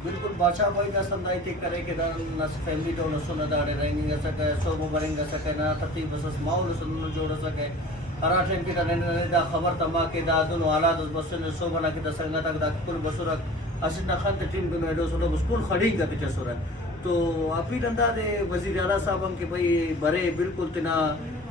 बिल्कुल बादशाह भाई का संदाई के करे के न फैमिली तो न सुन दाड़े रहेंगे सके सो बरेंगे सके ना तती बस माहौल सुन जोड़ सके हरा ट्रेन की तरह दा खबर तमा के दा दोनों हालात बस ने सो बना के संगत तक दा कुल बसुरक असिना खान टीम दोनों एडो सो स्कूल खड़ी का पीछे सुरत तो अपी दंदा दे वजीर आला साहब के भाई बरे बिल्कुल तना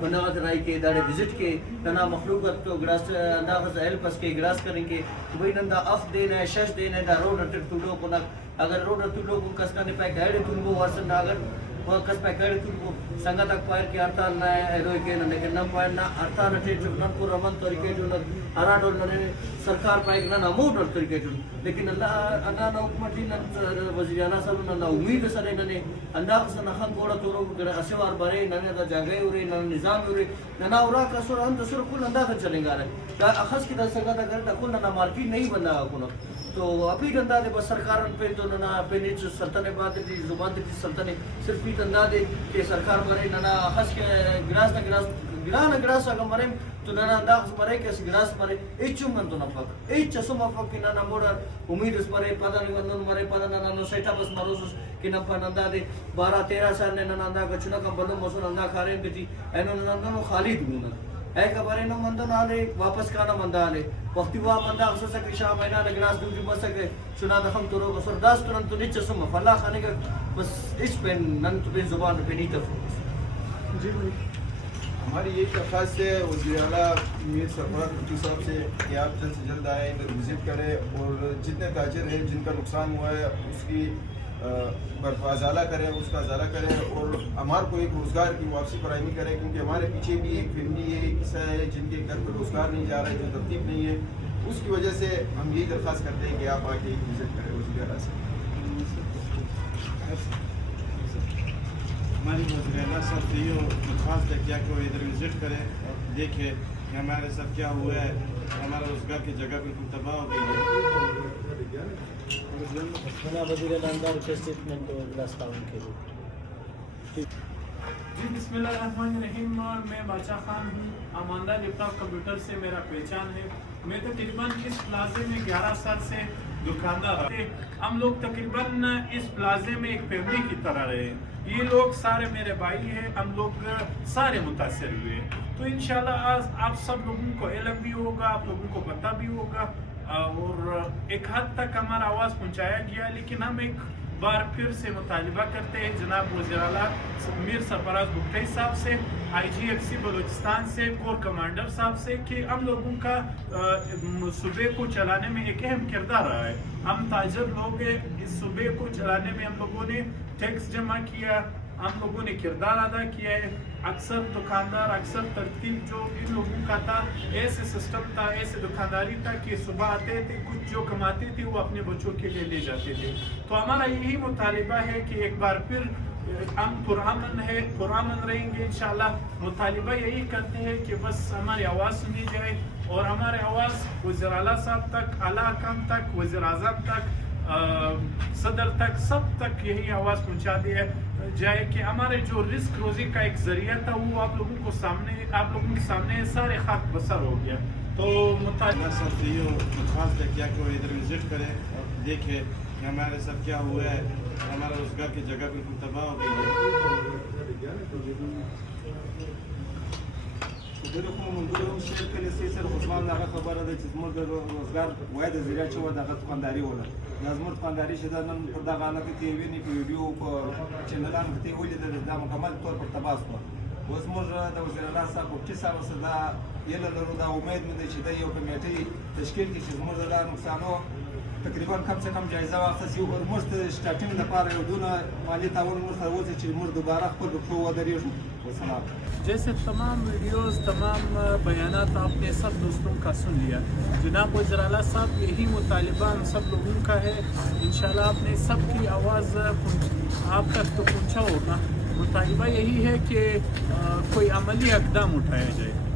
बनावत राई के दाड़े विजिट के तना मखलूकत तो ग्रास अंदाज हेल्प पस के ग्रास करेंगे तो भाई नंदा अफ देना है शश देना है दा रोड अटर तुलो को ना अगर रोड अटर तुलो को कसना ने पैक हेड तुम वो वर्सन अगर वो कस पैक हेड तुम को संगत तक पायर के अर्था ना एरो के न लेकिन न पायर ना अर्था न टे जो न को रमन तरीके जो न हरा डोल न सरकार पाइक ना अमाउंट और तरीके जो लेकिन अल्लाह अल्लाह ना हुकूमत न वजीर आला साहब न उम्मीद सरे न अंदाज से न हम गोड़ा तोरो असेवार बरे न दा जगह उरे न निजाम उरे न ना उरा का सुर हम दूसरे कुल अंदाज चलेगा रे दा अखस की दा संगत अगर दा कुल ना मार्केट नहीं बंदा को तो अभी गंदा दे बस सरकार पे तो ना पे नीच सल्तनत बात दी जुबान दी सल्तनत सिर्फ ही गंदा दे के सरकार मरे ना खस के गिलास अगर मरे तो ना अंदाज मरे के गिलास मरे इचुम मन तो ना फक ए चसो मफक कि ना मोड़ा उम्मीद इस मरे पता नहीं वंदन मरे पता ना नो सेटा बस मरोस कि ना पनंदा दे 12-13 साल ने ना अंदा का चुना का बंदो मसो अंदा खारे दी एनो नंदन खालिद गुना है खबर है मंदन आले वापस खाना मंदा आले वक्ती हुआ मंदा अक्सर से किशा महीना नगरास दूजी बस सके सुना दखम तो रोग सरदास तुरंत तो नीचे सुम फला खाने का बस इस पेन नन तो पेन जुबान पे नहीं तफ जी भाई हमारी यही दरख्वास्त है वज़ीर आला मीर सरफराज भुट्टो साहब से कि आप जल्द से जल्द आए इधर विज़िट करें और जितने ताजिर हैं जिनका नुकसान हुआ है उसकी अजाला करें उसका अजाला करें और हमारे को एक रोज़गार की वापसी फराहमी करें क्योंकि हमारे पीछे भी एक फैमिली है एक किस्सा है जिनके घर पर रोज़गार नहीं जा रहा है जो तरतीब नहीं है उसकी वजह से हम यही दरख्वास्त करते हैं कि आप आके विज़िट करें वज़ीर आला से हमारी वज़ीर आला साहब से ये दरख्वास्त है क्या कि वो इधर विज़िट करें और देखें कि हमारे साथ क्या हुआ है हमारा रोज़गार की जगह बिल्कुल तबाह हो गई है वजीर अंदर के स्टेटमेंट और रास्ता उनके लिए जी बिस्मिल्लाहिर्रहमानिर्रहीम मैं बादशाह खान हूँ आमानदा लैपटॉप कंप्यूटर से मेरा पहचान है मैं तकरीबन इस प्लाजे में 11 साल से दुकानदार रहे हम लोग तकरीबन इस प्लाजे में एक फैमिली की तरह रहे ये लोग सारे मेरे भाई हैं हम लोग सारे मुतासर हुए तो इंशाल्लाह आज आप सब लोगों को इल्म भी होगा आप लोगों को पता भी होगा और एक हद तक हमारा आवाज़ पहुंचाया गया लेकिन हम एक बार फिर से मुतालिबा करते हैं जनाब वज़ीर आला मीर सरफराज भुट्टो साहब से IGFC बलूचिस्तान से कोर कमांडर साहब से कि हम लोगों का सूबे को चलाने में एक अहम किरदार रहा है हम ताजर लोग हैं इस सूबे को चलाने में हम लोगों ने टैक्स जमा किया हम लोगों ने किरदार अदा किया है अक्सर दुकानदार अक्सर तरतीब जो इन लोगों का था ऐसे सिस्टम था ऐसे दुकानदारी था कि सुबह आते थे कुछ जो कमाते थे वो अपने बच्चों के लिए ले जाते थे तो हमारा यही मुतालिबा है कि एक बार फिर हम पुरामन रहेंगे इंशाल्लाह मुतालिबा यही करते हैं कि बस हमारी आवाज़ सुनी जाए और हमारे आवाज़ वज़ीर आला साहब तक आला हकाम तक वज़ीर आज़म तक सदर तक सब तक यही आवाज़ पहुंचा दिया जाए कि हमारे जो रिस्क रोज़ी का एक ज़रिया था वो आप लोगों के सामने सारे खाक बसर हो गया तो अल्लाह साहब से ये दरख्वास्त है क्या कि वो इधर विज़िट करें और देखें कि हमारे साथ क्या हुआ है हमारा रोज़गार की जगह बिल्कुल तबाह हो गई देखो मंगलों शेयर के लिए सर उस्मान नागा खबर है कि मोर रोजगार वायद जरिया छवा दागा दुकानदारी होला लाजमत दुकानदारी शदा नन पर्दा गाना की टीवी नी वीडियो को चैनल आन की होली दा मुकम्मल तौर पर तबाह हुआ वस मोर दा वज़ीर आला साहब भुट्टो साहब सदा येला लरो दा उम्मीद में दे यो कमेटी तशकील की मोर दा नुकसानो तकरीबन कम से कम जायजा वाखस यो और मस्त स्टार्टिंग द पार यो दूना माली तावन मोर सर वो मोर दोबारा खुद को वदरियो वसलाम जैसे तमाम वीडियोस तमाम बयानात आपने सब दोस्तों का सुन लिया जनाब वज़ीर आला साहब यही मुतालिबा हम सब लोगों का है इंशाल्लाह आपने सबकी आवाज़ आप तक तो पहुँचा होगा मुतालिबा यही है कि कोई अमली इक़दाम उठाया जाए